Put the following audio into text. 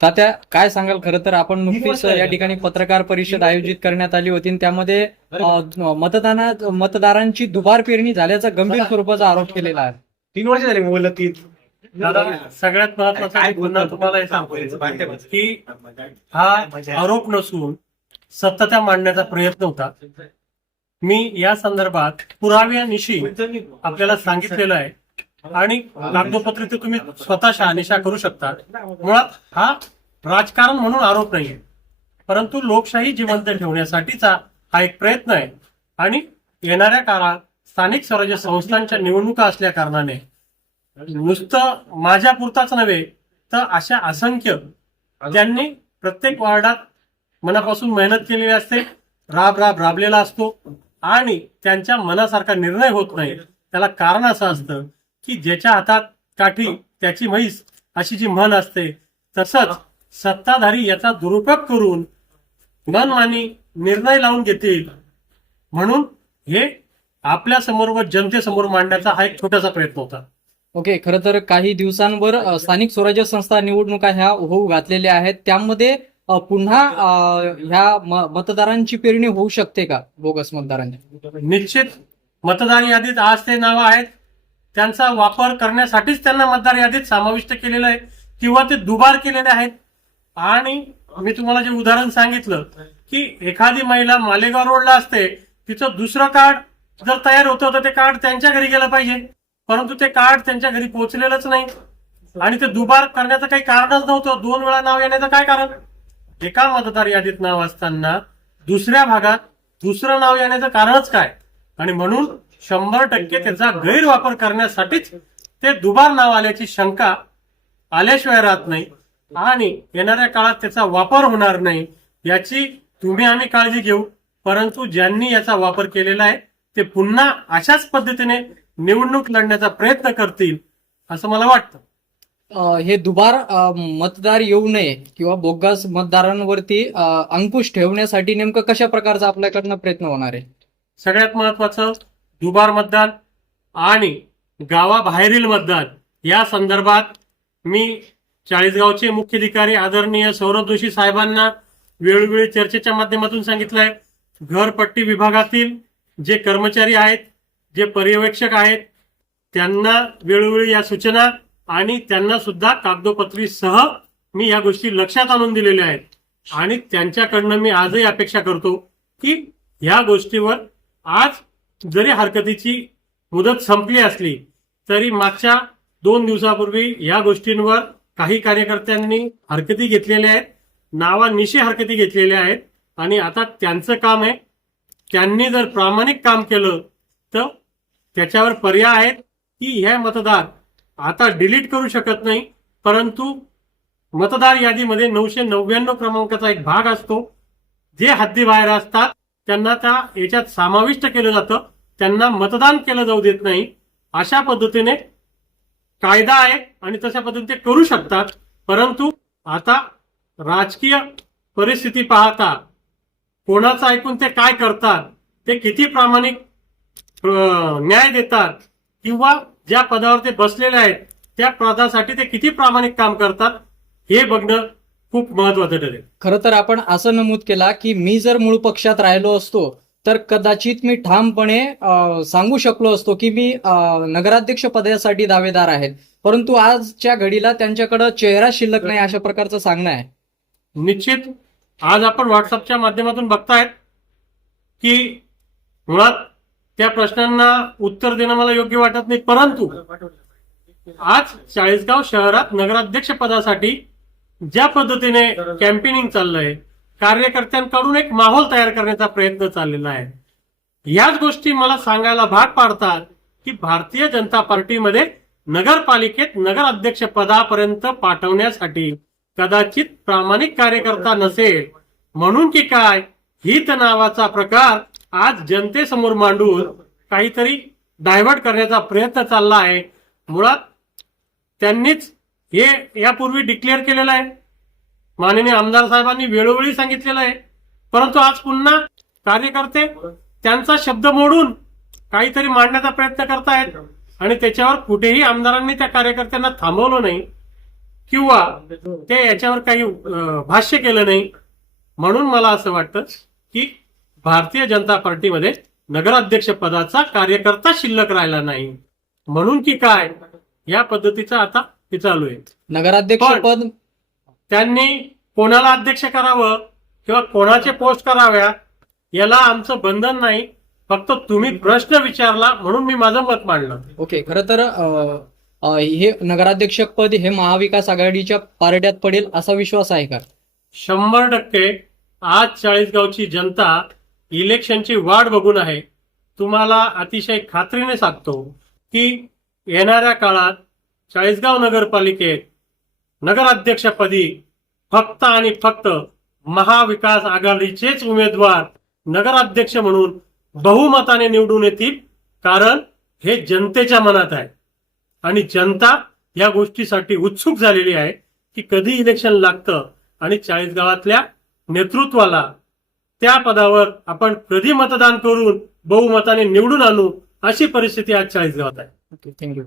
तात्या काय सांगाल? खरं तर आपण नुकतीच या ठिकाणी पत्रकार परिषद आयोजित करण्यात आली होती आणि त्यामध्ये मतदारांची दुबार पेरणी झाल्याचा गंभीर स्वरूपाचा आरोप केलेला आहे. 3 वर्ष झाली मोबाईलला ती. दादा, सगळ्यात महत्वाचा मी पुन्हा तुम्हाला हे सांगतो की हा आरोप नसून सत्यता मांडण्याचा प्रयत्न होता. मी या संदर्भात पुराव्यानिशी आपल्याला सांगितलेलं आहे आणि कागदोपत्री ते तुम्ही स्वतः शहानिशा करू शकता. मुळात हा राजकारण म्हणून आरोप नाहीये, परंतु लोकशाही जिवंत ठेवण्यासाठीचा हा एक प्रयत्न आहे. आणि येणाऱ्या काळात स्थानिक स्वराज्य संस्थांच्या निवडणुका असल्या कारणाने नुसतं माझ्या पुरताच नव्हे तर अशा असंख्य ज्यांनी प्रत्येक वार्डात मनापासून मेहनत केलेली असते, राबलेला असतो आणि त्यांच्या मनासारखा निर्णय होत नाही, त्याला कारण असं असतं की ज्याच्या हातात काठी त्याची म्हैस अशी जी म्हण असते, तसंच सत्ताधारी याचा दुरुपयोग करून मनमानी निर्णय लावून घेतील. म्हणून हे आपल्या समोर व जनतेसमोर मांडण्याचा हा एक छोटासा प्रयत्न होता. ओके, खरं तर काही दिवसांवर स्थानिक स्वराज्य संस्था निवडणुका ह्या होऊ घातलेल्या आहेत. त्यामध्ये पुन्हा ह्या मतदारांची पेरणी होऊ शकते का, बोगस मतदारांची? निश्चित मतदार यादीत आज ते नावं आहेत, त्यांचा वापर करण्यासाठीच त्यांना मतदार यादीत समाविष्ट केलेलं आहे किंवा ते दुबार केलेले आहेत. आणि मी तुम्हाला जे उदाहरण सांगितलं की एखादी महिला मालेगाव रोडला असते, तिचं दुसरं कार्ड जर तयार होतं तर ते कार्ड त्यांच्या घरी गेलं पाहिजे, परंतु ते कार्ड त्यांच्या घरी पोहोचलेलंच नाही आणि ते दुबार करण्याचं काही कारणच नव्हतं. 2 वेळा नाव येण्याचं काय कारण? एका मतदार यादीत नाव असताना दुसऱ्या भागात दुसरं नाव येण्याचं कारणच काय? आणि म्हणून 100% त्याचा गैरवापर करण्यासाठीच ते दुबार नाव आल्याची शंका आल्याशिवाय राहत नाही आणि येणाऱ्या काळात त्याचा वापर होणार नाही याची तुम्ही आम्ही काळजी घेऊ. परंतु ज्यांनी याचा वापर केलेला आहे ते पुन्हा अशाच पद्धतीने निवडणूक लढण्याचा प्रयत्न करतील असं मला वाटतं. हे दुबार मतदार येऊ नये किंवा बोगस मतदारांवरती अंकुश ठेवण्यासाठी नेमकं कशा प्रकारचा आपल्याकडनं प्रयत्न होणार आहे? सगळ्यात महत्वाचं दुबार मतदान आणि गावाबाहेरील मतदान या संदर्भात मी चाळीसगावचे मुख्याधिकारी आदरणीय सौरभ जोशी साहेबांना वेळोवेळी चर्चेच्या माध्यमातून सांगितलंय. घरपट्टी विभागातील जे कर्मचारी आहेत, जे पर्यवेक्षक आहेत, त्यांना वेळोवेळी या सूचना आणि त्यांना सुद्धा कागदोपत्रीसह मी या गोष्टी लक्षात आणून दिलेल्या आहेत. आणि त्यांच्याकडनं मी आजही अपेक्षा करतो की ह्या गोष्टीवर आज जरी हरकतीची मुदत संपली असली तरी मागच्या 2 दिवसापूर्वी या गोष्टींवर काही कार्यकर्त्यांनी हरकती घेतलेल्या आहेत, नावानिशी हरकती घेतलेल्या आहेत आणि आता त्यांचं काम आहे. त्यांनी जर प्रामाणिक काम केलं तर त्याच्यावर पर्याय आहेत की हे मतदार आता डिलीट करू शकत नाही, परंतु मतदार यादीमध्ये 999 क्रमांकाचा एक भाग असतो. जे हद्दीबाहेर असतात त्यांना त्या याच्यात समाविष्ट केलं जातं, त्यांना मतदान केलं जाऊ देत नाही. अशा पद्धतीने कायदा आहे आणि तशा पद्धतीने ते करू शकतात. परंतु आता राजकीय परिस्थिती पाहता कोणाचं ऐकून ते काय करतात, ते किती प्रामाणिक न्याय देतात किंवा ज्या पदावर ते बसलेले आहेत त्या पदासाठी ते किती प्रामाणिक काम करतात हे बघणं खूप महत्वाचं ठरेल. खरं तर आपण असं नमूद केला की मी जर मूळ पक्षात राहिलो असतो तर कदाचित मी ठामपणे सांगू शकलो असतो की मी नगराध्यक्ष पदासाठी दावेदार आहेत, परंतु आजच्या घडीला त्यांच्याकडे चेहरा शिल्लक नाही, अशा प्रकारचं सांगणं आहे. निश्चित आज आपण व्हॉट्सअपच्या माध्यमातून बघतायत की मुळात त्या प्रश्नांना उत्तर देणं मला योग्य वाटत नाही, परंतु आज चाळीसगाव शहरात नगराध्यक्ष पदासाठी ज्या पद्धतीने कॅम्पेनिंग चाललंय, कार्यकर्त्यांकडून एक माहोल तयार करण्याचा प्रयत्न चाललेला आहे. याच गोष्टी मला सांगायला भाग पाडतात की भारतीय जनता पार्टीमध्ये नगरपालिकेत नगराध्यक्ष पदापर्यंत पाठवण्यासाठी कदाचित प्रामाणिक कार्यकर्ता नसेल, म्हणून की काय हित नावाचा प्रकार आज जनतेसमोर मांडून काहीतरी डायव्हर्ट करण्याचा प्रयत्न चालला आहे. मुळात त्यांनीच हे यापूर्वी डिक्लेअर केलेलं आहे, माननीय आमदार साहेबांनी वेळोवेळी सांगितलेलं आहे, परंतु आज पुन्हा कार्यकर्ते त्यांचा शब्द मोडून काहीतरी मांडण्याचा प्रयत्न करतायत आणि त्याच्यावर कुठेही आमदारांनी त्या कार्यकर्त्यांना थांबवलं नाही. किंवा ते याच्यावर काही भाष्य केलं नाही, म्हणून मला असं वाटतं की भारतीय जनता पार्टीमध्ये नगराध्यक्ष पदाचा कार्यकर्ता शिल्लक राहिला नाही, म्हणून की काय या पद्धतीचं आता हे चालू आहे. नगराध्यक्ष पण पद त्यांनी कोणाला अध्यक्ष करावं किंवा कोणाचे पोस्ट कराव्या याला आमचं बंधन नाही, फक्त तुम्ही प्रश्न विचारला म्हणून मी माझं मत मांडलं. ओके. खरं तर हे नगराध्यक्ष पद हे महाविकास आघाडीच्या पारड्यात पडेल असा विश्वास आहे का? 100% आज चाळीसगावची जनता इलेक्शनची वाट बघून आहे. तुम्हाला अतिशय खात्रीने सांगतो की येणाऱ्या काळात चाळीसगाव नगरपालिकेत नगराध्यक्षपदी फक्त आणि फक्त महाविकास आघाडीचेच उमेदवार नगराध्यक्ष म्हणून बहुमताने निवडून येतील, कारण हे जनतेच्या मनात आहे आणि जनता या गोष्टीसाठी उत्सुक झालेली आहे की कधी इलेक्शन लागतं आणि चाळीसगावातल्या नेतृत्वाला त्या पदावर आपण कधी मतदान करून बहुमताने निवडून आणू, अशी परिस्थिती आज चाळीसगावात आहे. Okay, thank you.